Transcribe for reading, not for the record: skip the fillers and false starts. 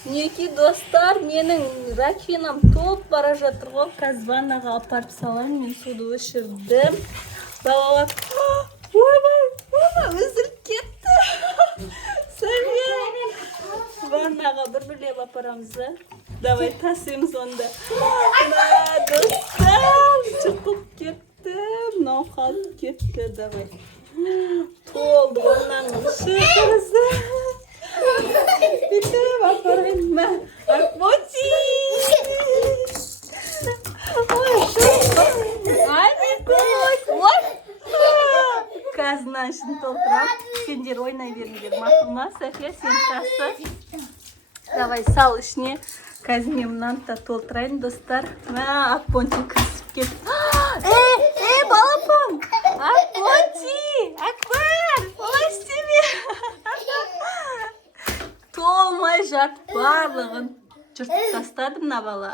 Мінекей достар, менің ракинам толып бара жатыр ғой. Қазір ваннаға апарып салайын. Мен суды өшірдім. Балалар, ойбай, үзіліп кетті. Сәбе. Ваннаға бір білеп апарамыз. Давай тасимыз онда. Достар, жұтып кетті. Мынау қалып кетті. Давай. Толды оннан шығырызды. Bitte, апарайын ма? Акботи! Ай, ой! Қазір мына ішін толтырам. Сендер ойнай беріңдер. Мақұл ма? София, сен тасы. Давай сал ішіне. Қазір мен мынаны да толтырайын, достар. Акбончик кірісіп кетті. Балапан! Акбончи! Акбар! Олай істеме! Толмай жатып барлығын жыртып тастадым мына бала.